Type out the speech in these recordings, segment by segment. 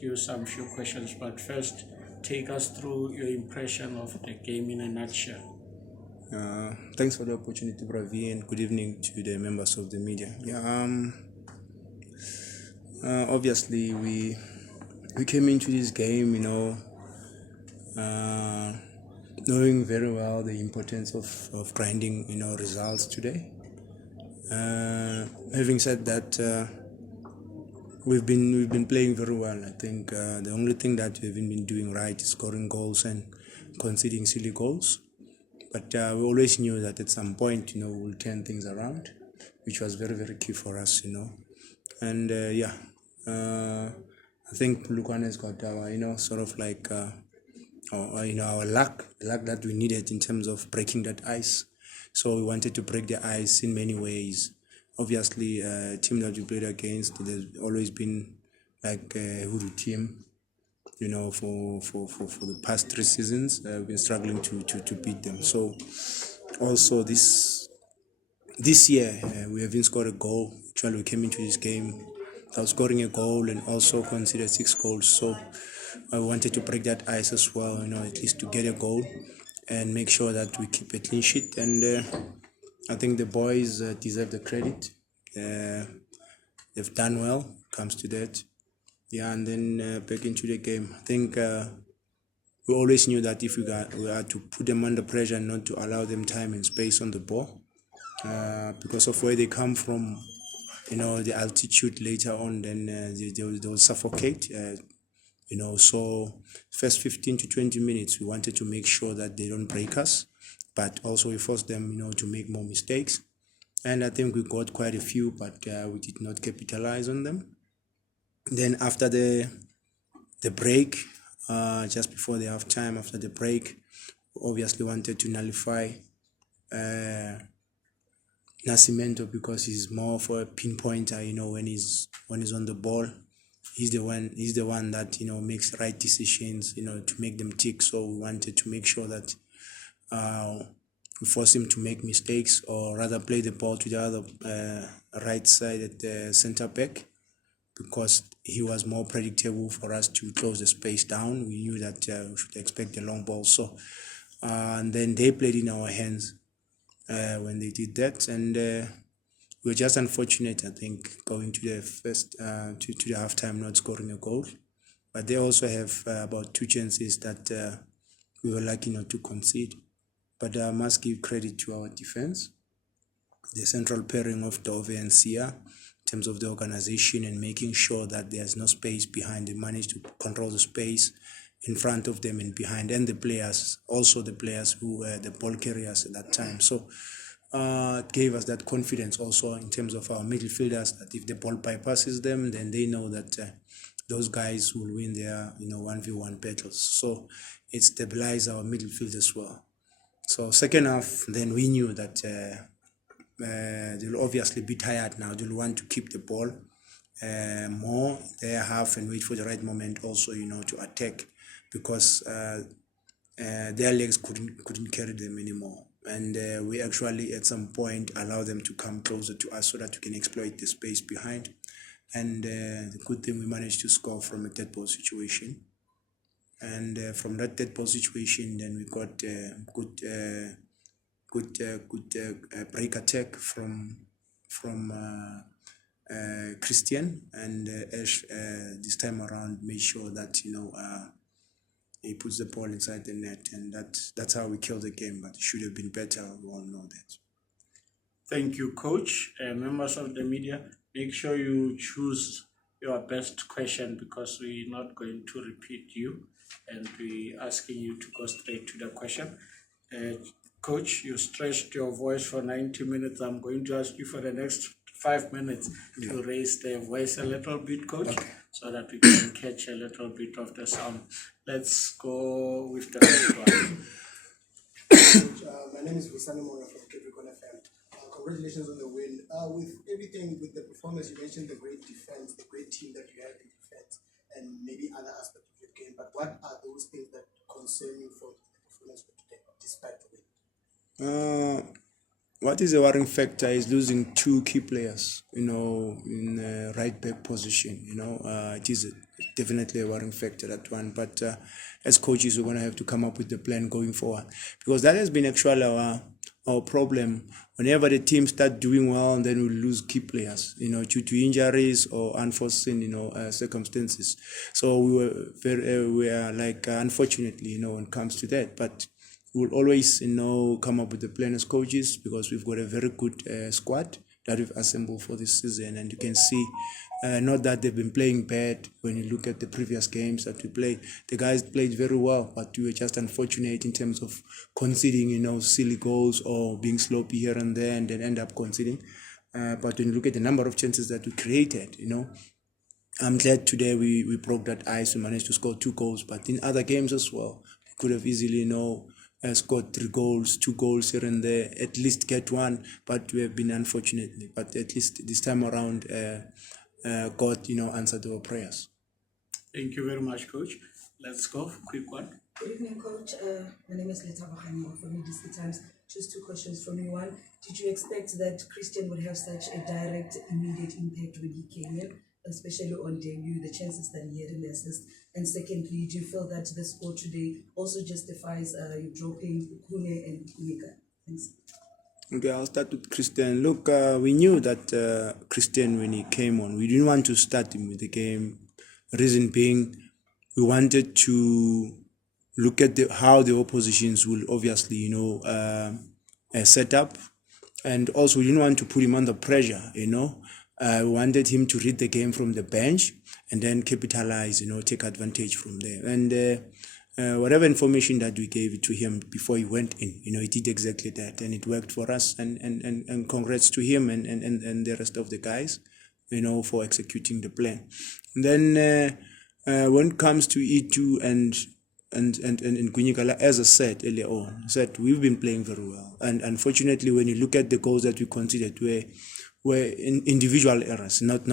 ask you some few questions, but first, take us through your impression of the game in a nutshell. Thanks for the opportunity, Bravi, and good evening to the members of the media. Obviously we came into this game, knowing very well the importance of grinding, results today. Having said that, we've been playing very well. I think the only thing that we haven't been doing right is scoring goals and conceding silly goals. But we always knew that at some point, we'll turn things around, which was very, very key for us, And I think Lukwan has got our, sort of like, our luck, the luck that we needed in terms of breaking that ice. So we wanted to break the ice in many ways. Obviously, a team that we played against, there's always been like a Huru team. For the past 3 seasons, we've been struggling to beat them. So also this year, we haven't scored a goal. Actually, we came into this game without scoring a goal and also considered 6 goals. So I wanted to break that ice as well, at least to get a goal and make sure that we keep a clean sheet. And I think the boys deserve the credit. They've done well, comes to that. Yeah, and then back into the game. I think we always knew that if we had to put them under pressure and not to allow them time and space on the ball, because of where they come from, the altitude later on, then they will suffocate. So first 15 to 20 minutes, we wanted to make sure that they don't break us, but also we forced them, to make more mistakes. And I think we got quite a few, but we did not capitalize on them. Then after the break, just before the half time, after the break, we obviously wanted to nullify Nascimento because he's more for a pinpointer. When he's on the ball, he's the one that makes right decisions. To make them tick. So we wanted to make sure that we force him to make mistakes, or rather play the ball to the other right side at the center back, because he was more predictable for us to close the space down. We knew that we should expect a long ball. So, and then they played in our hands when they did that. And we were just unfortunate, I think, going to the first, to the halftime not scoring a goal. But they also have about 2 chances that we were lucky not to concede. But I must give credit to our defense, the central pairing of Dove and Sia, in terms of the organization and making sure that there's no space behind. They managed to control the space in front of them and behind, and the players who were the ball carriers at that time. So it gave us that confidence also in terms of our midfielders, that if the ball bypasses them, then they know that those guys will win their 1v1 battles. So it stabilized our midfield as well. So second half, then we knew that they'll obviously be tired now. They'll want to keep the ball more their half and wait for the right moment also, to attack, because their legs couldn't carry them anymore. And we actually at some point allow them to come closer to us so that we can exploit the space behind. And the good thing, we managed to score from a dead ball situation. And from that dead ball situation, then we got good break attack from Christian, and Ash this time around made sure that he puts the ball inside the net, and that's how we killed the game. But it should have been better. We all know that. Thank you, Coach. Members of the media, make sure you choose your best question, because we're not going to repeat you, and we're asking you to go straight to the question. Coach, you stretched your voice for 90 minutes. I'm going to ask you for the next 5 minutes to raise the voice a little bit, Coach, so that we can catch a little bit of the sound. Let's go with the first one. My name is Zwane from Capricorn FM. Congratulations on the win. With everything, with the performance, you mentioned the great defense, the great team that you have in defense, and maybe other aspects of your game. But what are those things that concern you from the performance for today, despite the win? what is a worrying factor is losing two key players, in right back position. It is definitely a worrying factor, that one. But as coaches, we're going to have to come up with the plan going forward, because that has been actually our problem. Whenever the team start doing well, and then we lose key players, due to injuries or unforeseen, circumstances. So we are like, unfortunately, when it comes to that, but we'll always, come up with a plan as coaches, because we've got a very good squad that we've assembled for this season. And you can see, not that they've been playing bad. When you look at the previous games that we played, the guys played very well, but we were just unfortunate in terms of conceding, silly goals or being sloppy here and there, and then end up conceding. But when you look at the number of chances that we created, I'm glad today we broke that ice. We managed to score 2 goals, but in other games as well, we could have easily, scored 3 goals, 2 goals here and there, at least get one, but we have been unfortunately. But at least this time around, God, answered our prayers. Thank you very much, Coach. Let's go. Quick one. Good evening, Coach. My name is Leta Bakhanyo from DSTV Times. Just 2 questions from me. One, did you expect that Christian would have such a direct, immediate impact when he came in, especially on debut, the chances that he had in the assist? And secondly, do you feel that the score today also justifies you dropping Kune and Nika? Thanks. Okay, I'll start with Christian. Look, we knew that Christian, when he came on, we didn't want to start him with the game. Reason being, we wanted to look at how the oppositions will obviously, set up. And also, we didn't want to put him under pressure, we wanted him to read the game from the bench and then capitalize, take advantage from there. And whatever information that we gave to him before he went in, he did exactly that, and it worked for us. And congrats to him and the rest of the guys, for executing the plan. And then when it comes to E2 and Gunyikala, as I said earlier on, we've been playing very well. And unfortunately, when you look at the goals that we conceded, were individual errors, not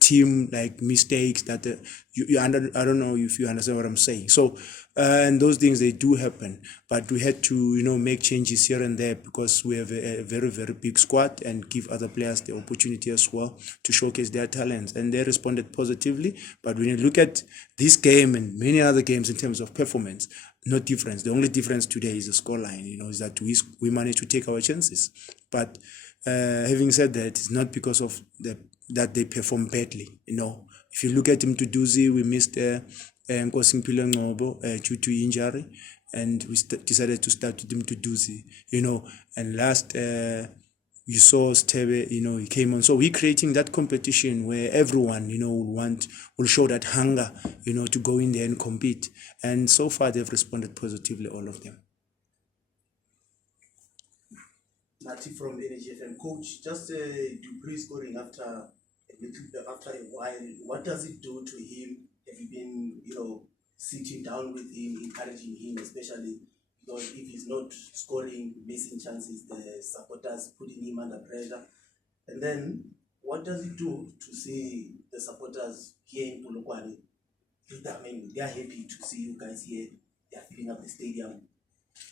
team like mistakes that I don't know if you understand what I'm saying. So and those things, they do happen, but we had to make changes here and there, because we have a very, very big squad, and give other players the opportunity as well to showcase their talents, and they responded positively. But when you look at this game and many other games in terms of performance, no difference. The only difference today is the scoreline, is that we managed to take our chances. But having said that, it's not because of that they perform badly. If you look at him to Duzi, we missed Nkosimpilo Ngobo due to injury, and we decided to start with him to Duzi. And last you saw Stebe, he came on. So we're creating that competition where everyone, will show that hunger, to go in there and compete. And so far they've responded positively, all of them. Nati from Energy FM. Coach, just Dupree scoring after a while, what does it do to him? Have you been, sitting down with him, encouraging him, especially because if he's not scoring, missing chances, the supporters putting him under pressure? And then, what does it do to see the supporters here in Polokwane? I mean, they are happy to see you guys here. They are filling up the stadium,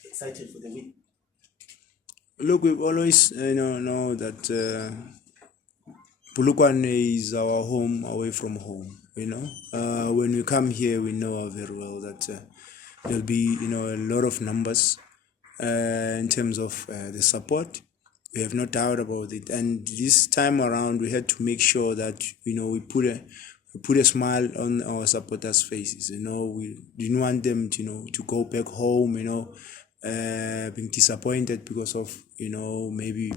excited for the win. Look, we've always know that Polokwane is our home away from home. When we come here, we know very well that there'll be a lot of numbers in terms of the support. We have no doubt about it. And this time around, we had to make sure that we put a smile on our supporters' faces. We didn't want them to go back home. Being disappointed because of maybe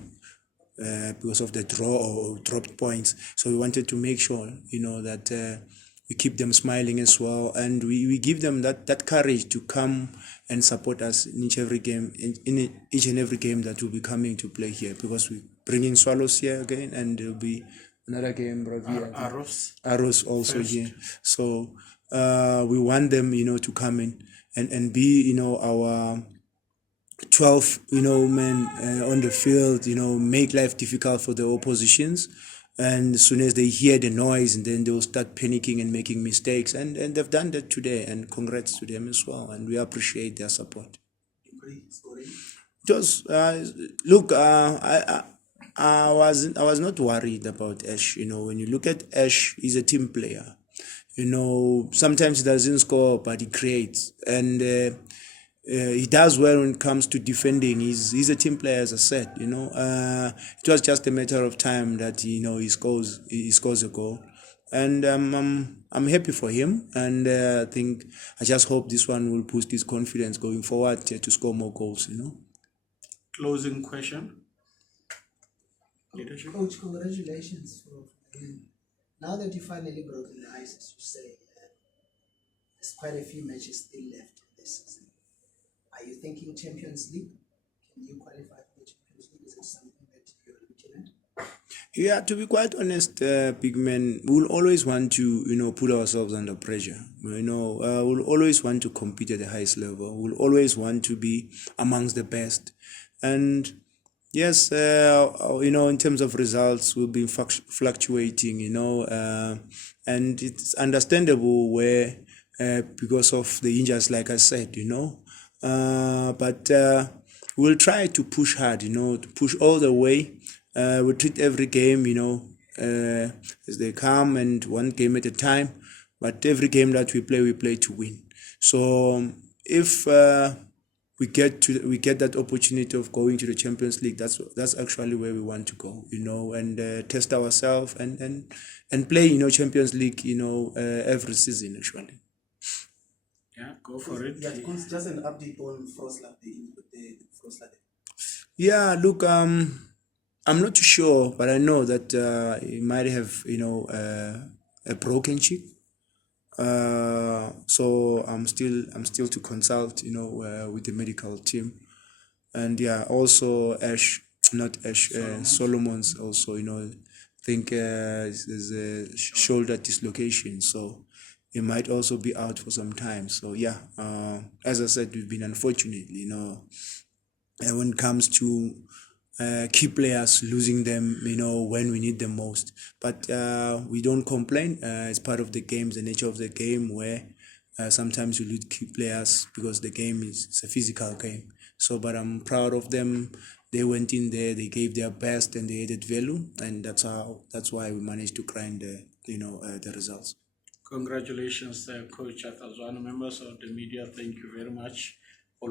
because of the draw or dropped points. So we wanted to make sure that we keep them smiling as well, and we give them that courage to come and support us in each and every game that will be coming to play here, because we're bringing Swallows here again, and there'll be another game Arrows also first here. So we want them to come in and be our 12 men on the field, make life difficult for the oppositions. And as soon as they hear the noise, and then they'll start panicking and making mistakes. And they've done that today, and congrats to them as well. And we appreciate their support. Just look, I was not worried about Ash. When you look at Ash, he's a team player. Sometimes he doesn't score, but he creates, and he does well when it comes to defending. He's a team player, as I said. It was just a matter of time that he scores a goal, and I'm happy for him, and I just hope this one will boost his confidence going forward to score more goals. Closing question. Leadership. Coach, congratulations for the win. Now that you finally broken the ice, as you say, there's quite a few matches still left this season. Are you thinking Champions League? Can you qualify for the Champions League? Is it something that you're looking at? Yeah, to be quite honest, big man, we'll always want to, put ourselves under pressure. We'll always want to compete at the highest level. We'll always want to be amongst the best. And yes, in terms of results, we'll be fluctuating, and it's understandable where, because of the injuries, like I said, but we'll try to push hard, to push all the way. We treat every game, as they come, and one game at a time. But every game that we play to win. So if we get that opportunity of going to the Champions League, that's actually where we want to go, and test ourselves and play, Champions League, every season actually. Yeah, go for it. Yeah, Coach, just an update on Froslav, the Froslav. Yeah, look, I'm not too sure, but I know that he might have, a broken cheek. So I'm still to consult, with the medical team, and yeah, also Solomon's also, think there's a shoulder dislocation, so he might also be out for some time. So yeah, as I said, we've been unfortunate, and when it comes to key players, losing them, when we need them most. But we don't complain. It's part of the game, the nature of the game, where sometimes you lose key players because the game it's a physical game. So, but I'm proud of them. They went in there, they gave their best, and they added value, and that's why we managed to grind the results. Congratulations, Coach Zwane. Members of the media, thank you very much.